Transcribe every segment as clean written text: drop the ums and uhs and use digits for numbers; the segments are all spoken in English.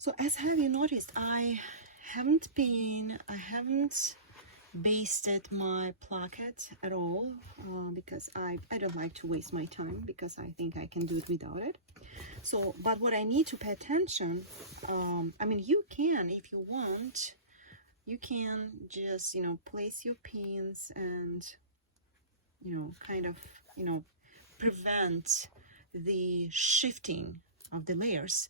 So as have you noticed, I haven't basted my placket at all, because I don't like to waste my time, because I think I can do it without it. So, but what I need to pay attention, I mean, you can, if you want, you can just, you know, place your pins and, you know, kind of, you know, prevent the shifting of the layers.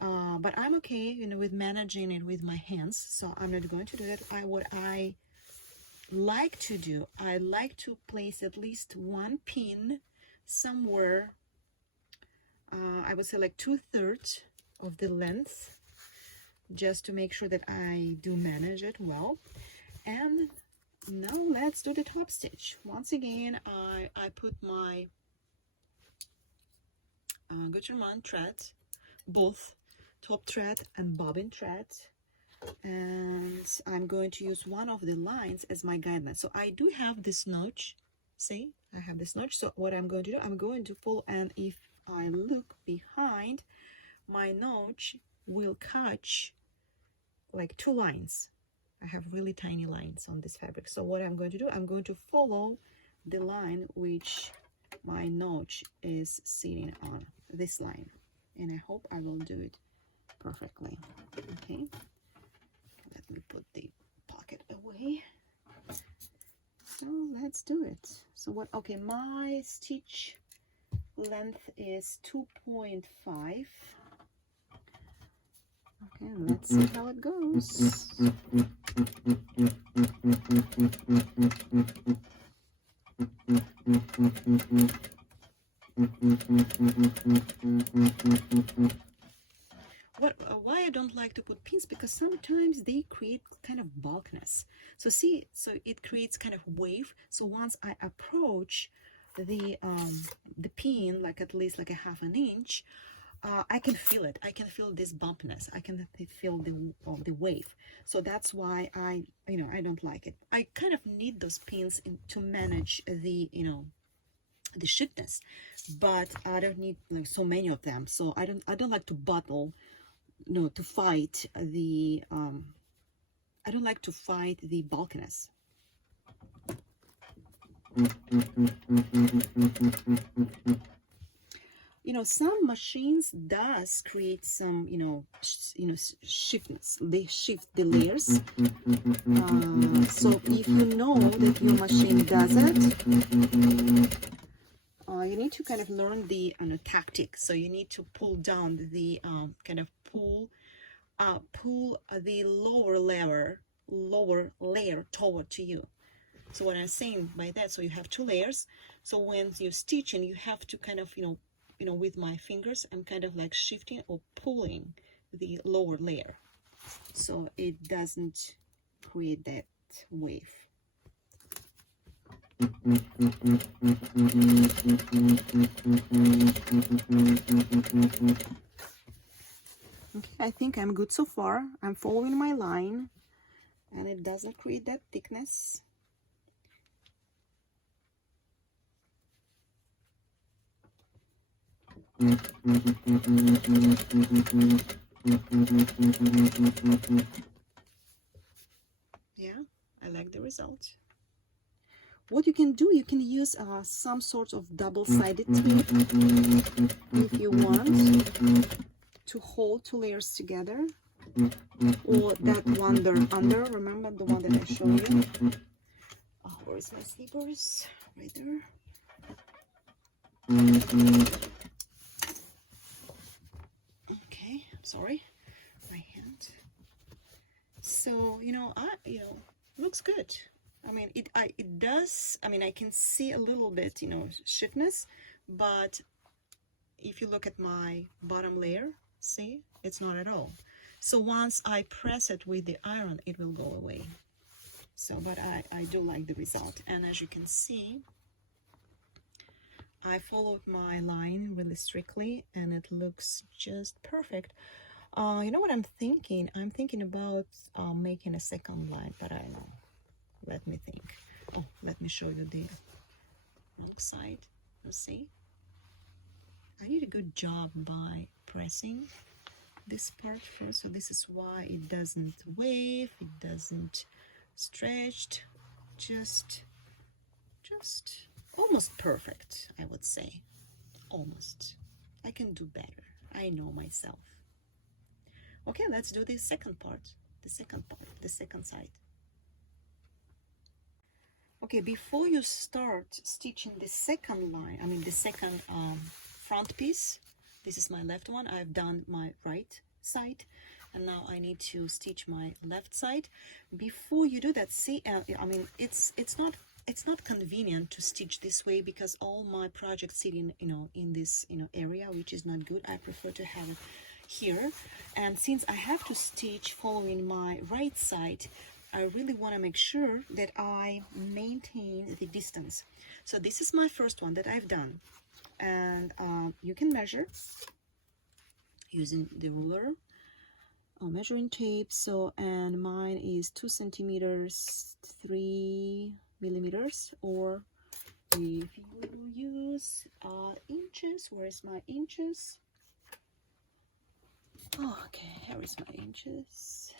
But I'm okay, you know, with managing it with my hands, so I'm not going to do that. What I like to do, I like to place at least one pin somewhere, I would say like 2/3 of the length, just to make sure that I do manage it well. And now let's do the top stitch. Once again, I put my Gucci thread, both top thread and bobbin thread, and I'm going to use one of the lines as my guideline. So I do have this notch, see, I have this notch. So what I'm going to do, I'm going to pull, and if I look behind, my notch will catch like 2 lines. I have really tiny lines on this fabric. So what I'm going to do, I'm going to follow the line which my notch is sitting on, this line, and I hope I will do it perfectly. Okay, let me put the pocket away. So let's do it. So what, okay, my stitch length is 2.5. Okay, let's see how it goes. Why I don't like to put pins, because sometimes they create kind of bulkiness. So see, so it creates kind of wave. So once I approach the pin, like at least like a 1/2 inch, I can feel it. I can feel this bumpiness. I can feel the wave. So that's why I don't like it. I kind of need those pins to manage the, you know, the stiffness, but I don't need like so many of them. So I don't like to battle, you know, to fight the I don't like to fight the bulkiness. You know, some machines does create some, you know, shiftness. They shift the layers. So if you know that your machine does it, you need to kind of learn the tactic. So you need to pull down the kind of pull the lower layer toward to you. So what I'm saying by that, so you have 2 layers. So when you're stitching, you have to kind of, you know, with my fingers, I'm kind of like shifting or pulling the lower layer, so it doesn't create that wave. Okay, I think I'm good so far. I'm following my line, and it doesn't create that thickness. Yeah, I like the result. What you can do, you can use some sort of double-sided tape if you want to hold 2 layers together, or that one there under, remember the one that I showed you? Oh, where's my slippers? Right there. Okay, I'm sorry, my hand. So, you know, looks good. I mean, it does, I mean, I can see a little bit, you know, stiffness, but if you look at my bottom layer, see, it's not at all. So once I press it with the iron, it will go away. So, but I do like the result. And as you can see, I followed my line really strictly, and it looks just perfect. You know what I'm thinking? I'm thinking about making a second line, but I don't know. Let me think. Oh, let me show you the wrong side. Let's see. I did a good job by pressing. this part first. So this is why it doesn't wave, it doesn't stretch. Just almost perfect, I would say. Almost. I can do better. I know myself. Okay, let's do the second part, the second side. Okay, before you start stitching the second line, I mean the second front piece, this is my left one. I've done my right side, and now I need to stitch my left side. Before you do that, see, I mean, it's not convenient to stitch this way because all my projects sit in, in this, area, which is not good. I prefer to have it here. And since I have to stitch following my right side, I really want to make sure that I maintain the distance. So this is my first one that I've done. And you can measure using the ruler or measuring tape. So, and mine is 2 centimeters, 3 millimeters, or if you use inches, where's my inches? Oh, okay, here is my inches.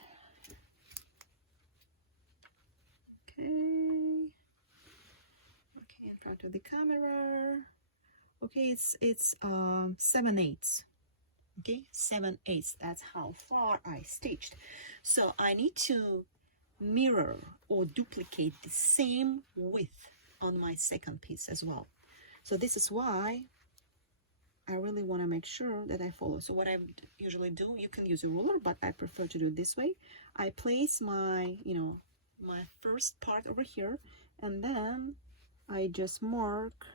Okay, in front of the camera. Okay, it's 7/8. Okay, 7/8. That's how far I stitched. So I need to mirror or duplicate the same width on my second piece as well. So this is why I really want to make sure that I follow. So what I usually do, you can use a ruler, but I prefer to do it this way. I place my, my first part over here, and then I just mark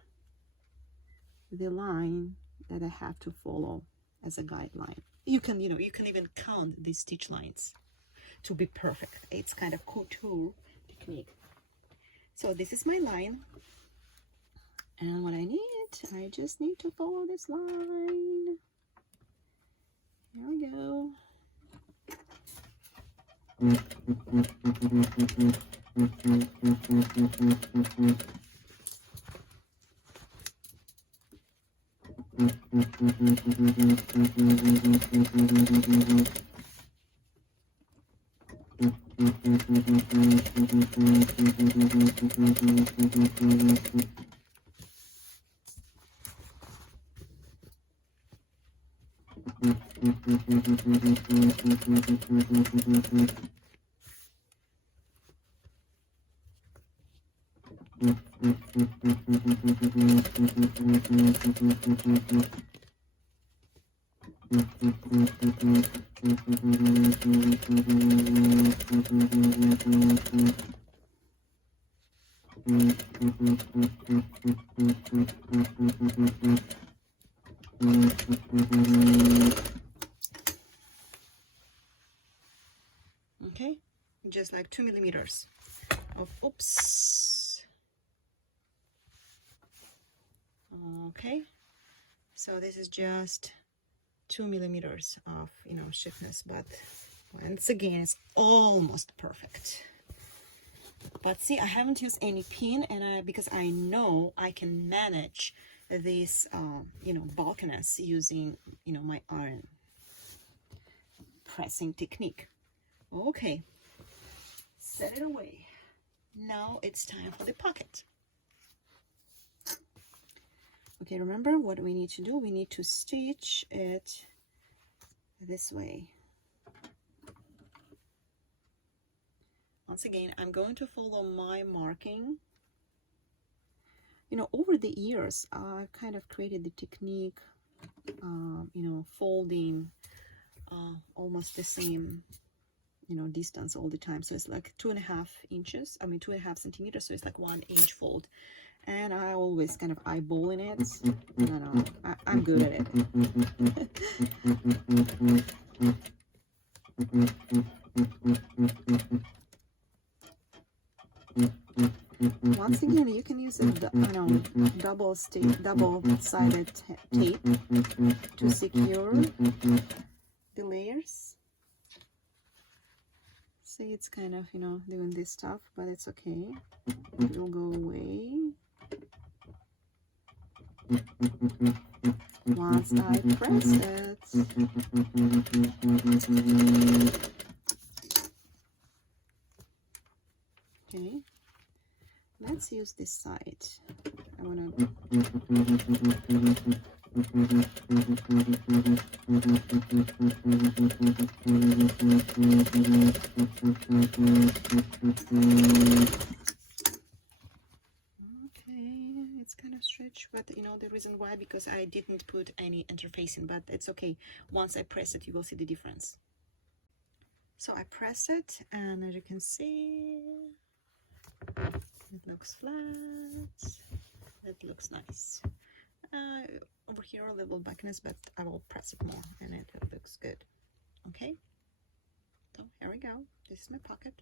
the line that I have to follow as a guideline. You can, you can even count these stitch lines to be perfect. It's kind of couture technique. So this is my line, and what I just need to follow this line. Here we go. Okay, just like 2 millimeters of, oops. Okay, so this is just 2 millimeters of, stiffness, but once again, it's almost perfect. But see, I haven't used any pin, and because I know I can manage this, bulkiness using, my iron pressing technique. Okay, set it away. Now it's time for the pocket. Okay, remember what we need to do? We need to stitch it this way. Once again, I'm going to follow my marking. Over the years, I kind of created the technique, folding almost the same, distance all the time. So it's like 2.5 inches, 2.5 centimeters. So it's like 1 inch fold. And I always kind of eyeballing it. No, I'm good at it. Once again, you can use a double-sided tape to secure the layers. See, it's kind of, doing this stuff, but it's okay. It will go away. once I press it. Okay, let's use this side. I want to it's kind of stretched, but you know the reason why, because I didn't put any interfacing, but it's okay. Once I press it, you will see the difference. So I press it, and as you can see, it looks flat. It looks nice. Over here a little backness, but I will press it more and it looks good. Okay, so here we go. This is my pocket.